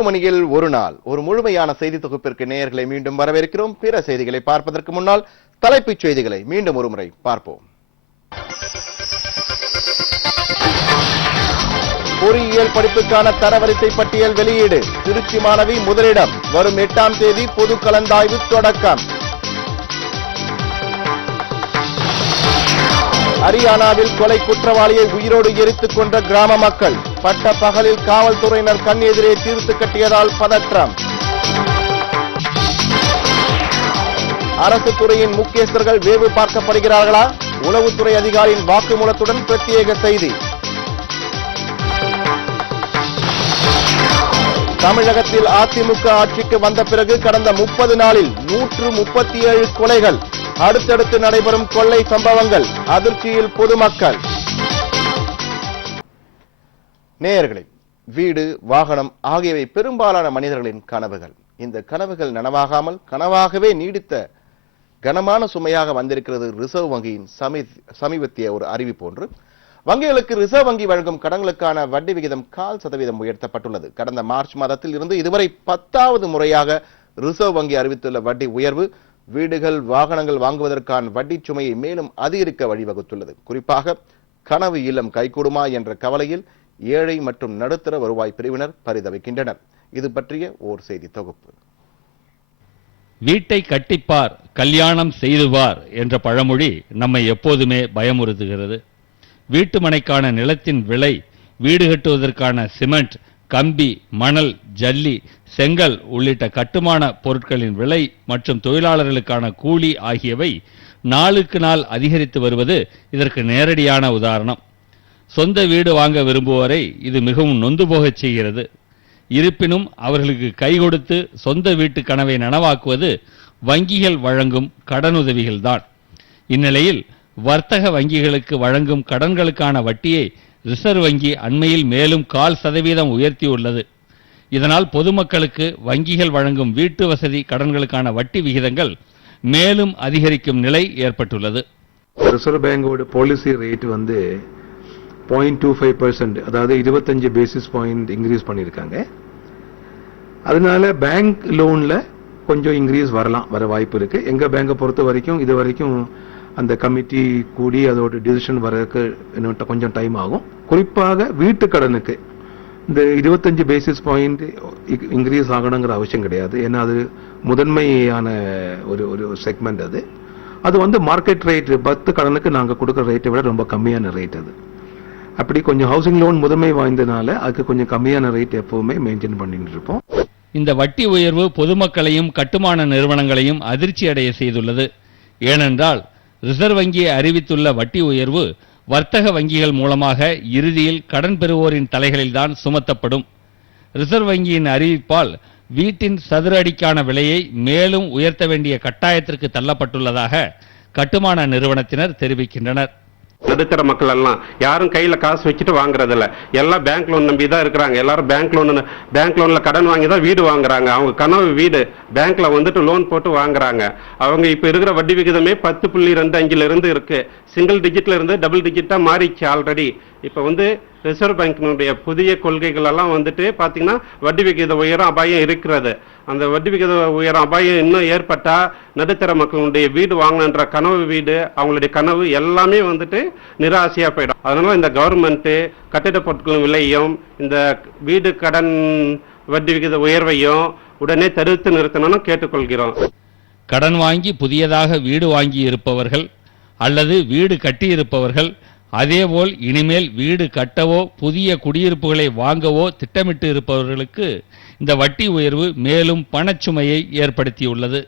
ஒரு மணியில் ஒரு நாள் ஒரு முழுமையான செய்தி தொகுப்பிற்கு நேயர்களை மீண்டும் வரவேற்கிறோம். பிற செய்திகளை பார்ப்பதற்கு முன்னால் தலைப்புச் செய்திகளை மீண்டும் ஒருமுறை பார்ப்போம். பொறியியல் படிப்புக்கான தரவரிசை பட்டியல் வெளியீடு. திருச்சி மாணவி முதலிடம். வரும் 8ஆம் தேதி பொது கலந்தாய்வு தொடக்கம். ஹரியானாவில் கொலை குற்றவாளியை உயிரோடு எரித்துக் கொன்ற கிராம மக்கள். பட்ட பகலில் காவல்துறையினர் கண் எதிரே தீர்த்து கட்டியதால் பதற்றம். அரசு துறையின் முக்கியஸ்தர்கள் வேவு பார்க்கப்படுகிறார்களா? உளவுத்துறை அதிகாரியின் வாக்குமூலத்துடன் பிரத்யேக செய்தி. தமிழகத்தில் அதிமுக ஆட்சிக்கு வந்த பிறகு கடந்த 30 நாளில் 137 கொலைகள். அடுத்தடுத்து நடைபெறும் கொள்ளை சம்பவங்கள். அதிர்ச்சியில் பொதுமக்கள். நேயர்களே, வீடு, வாகனம் ஆகியவை பெரும்பாலான மனிதர்களின் கனவுகள். இந்த கனவுகள் நனவாகாமல் கனவாகவே நீடித்த கனமான சுமையாக வந்திருக்கிறது ரிசர்வ் வங்கியின் சமீபத்திய ஒரு அறிவிப்பு ஒன்று. வங்கிகளுக்கு ரிசர்வ் வங்கி வழங்கும் கடன்களுக்கான வட்டி விகிதம் 0.25% உயர்த்தப்பட்டுள்ளது. கடந்த மார்ச் மாதத்தில் இருந்து இதுவரை 10வது முறையாக ரிசர்வ் வங்கி அறிவித்துள்ள வட்டி உயர்வு வீடுகள், வாகனங்கள் வாங்குவதற்கான வட்டி சுமையை மேலும் அதிகரிக்க வழிவகுத்துள்ளது. குறிப்பாக கனவு இல்லம் கைகூடுமா என்ற கவலையில் ஏழை மற்றும் நடுத்தர வருவாய் பிரிவினர் பரிதவிக்கின்றனர். இது பற்றிய ஓர் செய்தி தொகுப்பு. வீட்டை கட்டிப்பார், கல்யாணம் செய்துவார் என்ற பழமொழி நம்மை எப்போதுமே பயமுறுத்துகிறது. வீட்டுமனைக்கான நிலத்தின் விலை, வீடு கட்டுவதற்கான சிமெண்ட், கம்பி, மணல், ஜல்லி, செங்கல் உள்ளிட்ட கட்டுமான பொருட்களின் விலை மற்றும் தொழிலாளர்களுக்கான கூலி ஆகியவை நாளுக்கு நாள் அதிகரித்து வருவது இதற்கு நேரடியான உதாரணம். சொந்த வீடு வாங்க விரும்புவோரை இது மிகவும் நொந்து போகச் செய்கிறது. இருப்பினும் அவர்களுக்கு கை கொடுத்து சொந்த வீட்டு கனவை நனவாக்குவது வங்கிகள் வழங்கும் கடனுதவிகள்தான். இந்நிலையில் வர்த்தக வங்கிகளுக்கு வழங்கும் கடன்களுக்கான வட்டியை ரிசர்வ் வங்கி அண்மையில் மேலும் 0.25% உயர்த்தியுள்ளது. இதனால் பொதுமக்களுக்கு வங்கிகள் வழங்கும் வீட்டு வசதி கடன்களுக்கான வட்டி விகிதங்கள் மேலும் அதிகரிக்கும் நிலை ஏற்பட்டுள்ளது. ரிசர்வ் பேங்கோட பாலிசி ரேட் 0.25%, அதாவது 25 பேசிஸ் பாயிண்ட் இன்க்ரீஸ் பண்ணியிருக்காங்க. அதனால பேங்க் லோன்ல கொஞ்சம் இன்க்ரீஸ் வர வாய்ப்பு இருக்கு. எங்க பேங்கை பொறுத்த வரைக்கும் இது வரைக்கும் அந்த கமிட்டி கூடி அதோட டிசிஷன் வரக்கு இன்னும் கொஞ்சம் டைம் ஆகும். குறிப்பாக வீட்டு கடனுக்கு இந்த 25 பேசிஸ் பாயிண்ட் இன்க்ரீஸ் ஆகணுங்கிற அவசியம் கிடையாது. ஏன்னா அது முதன்மையான ஒரு செக்மெண்ட். அது மார்க்கெட் ரேட் 10 கடனுக்கு நாங்கள் கொடுக்குற ரேட்டை விட ரொம்ப கம்மியான ரேட். அது அப்படி கொஞ்சம் ஹவுசிங் லோன் முதன்மை வாய்ந்தனால அதுக்கு கொஞ்சம் கம்மியான ரேட் எப்பவுமே மெயின்டைன் பண்ணிட்டு இருப்போம். இந்த வட்டி உயர்வு பொதுமக்களையும் கட்டுமான நிறுவனங்களையும் அதிர்ச்சி அடைய செய்துள்ளது. ஏனென்றால் ரிசர்வ் வங்கி அறிவித்துள்ள வட்டி உயர்வு வர்த்தக வங்கிகள் மூலமாக இறுதியில் கடன் பெறுவோரின் தலைகளில்தான் சுமத்தப்படும். ரிசர்வ் வங்கியின் அறிவிப்பால் வீட்டின் சதுர அடிக்கான விலையை மேலும் உயர்த்த வேண்டிய கட்டாயத்திற்கு தள்ளப்பட்டுள்ளதாக கட்டுமான நிறுவனத்தினர் தெரிவிக்கின்றனர். நடுத்தர மக்கள் எல்லாம் யாரும் கையில காசு வச்சுட்டு வாங்குறது இல்ல. எல்லாம் பேங்க் லோன் நம்பி தான் இருக்கிறாங்க. எல்லாரும் பேங்க் லோன்ல கடன் வாங்கி தான் வீடு வாங்குறாங்க. அவங்க கனவு வீடு பேங்க்ல லோன் போட்டு வாங்குறாங்க. அவங்க இப்ப இருக்கிற வட்டி விகிதமே 10.25 இருந்து இருக்கு. சிங்கிள் டிஜிட்ல இருந்து டபுள் டிஜிட்டா மாறிச்சு ஆல்ரெடி. இப்ப ரிசர்வ் பேங்கினுடைய புதிய கொள்கைகள் எல்லாம் பாத்தீங்கன்னா வட்டி விகித உயரம் அபாயம் இருக்கிறது. அந்த வட்டி விகித உயரம் அபாயம் இன்னும் ஏற்பட்டா நடுத்தர மக்களுடைய வீடு வாங்கணுன்ற கனவு வீடு, அவங்களுடைய கனவு எல்லாமே நிராசையா போயிடும். அதனால இந்த கவர்மெண்ட் கட்டிட பொருட்களின் விலையும் இந்த வீடு கடன் வட்டி விகித உயர்வையும் உடனே தடுத்து நிறுத்தணும்னு கேட்டுக்கொள்கிறோம். கடன் வாங்கி புதியதாக வீடு வாங்கி இருப்பவர்கள் அல்லது வீடு கட்டியிருப்பவர்கள், அதேபோல் இனிமேல் வீடு கட்டவோ புதிய குடியிருப்புகளை வாங்கவோ திட்டமிட்டு இருப்பவர்களுக்கு இந்த வட்டி உயர்வு மேலும் பணச்சுமையை ஏற்படுத்தியுள்ளது.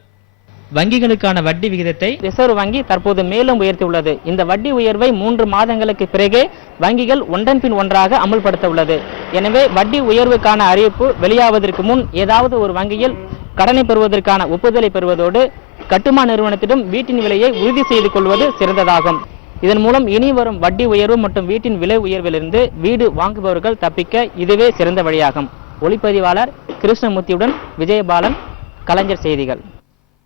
வங்கிகளுக்கான வட்டி விகிதத்தை ரிசர்வ் வங்கி தற்போது மேலும் உயர்த்தியுள்ளது. இந்த வட்டி உயர்வை 3 மாதங்களுக்கு பிறகே வங்கிகள் ஒன்றன் பின் ஒன்றாக அமல்படுத்த உள்ளது. எனவே வட்டி உயர்வுக்கான அறிவிப்பு வெளியாவதற்கு முன் ஏதாவது ஒரு வங்கியில் கடனை பெறுவதற்கான ஒப்புதலை பெறுவதோடு கட்டுமான நிறுவனத்திடம் வீட்டின் விலையை உறுதி செய்து கொள்வது சிறந்ததாகும். இதன் மூலம் இனி வரும் வட்டி உயர்வு மற்றும் வீட்டின் விலை உயர்விலிருந்து வீடு வாங்குபவர்கள் தப்பிக்க இதுவே சிறந்த வழியாகும். ஒளிப்பதிவாளர் கிருஷ்ணமூர்த்தியுடன் விஜயபாலன், கலைஞர் செய்திகள்.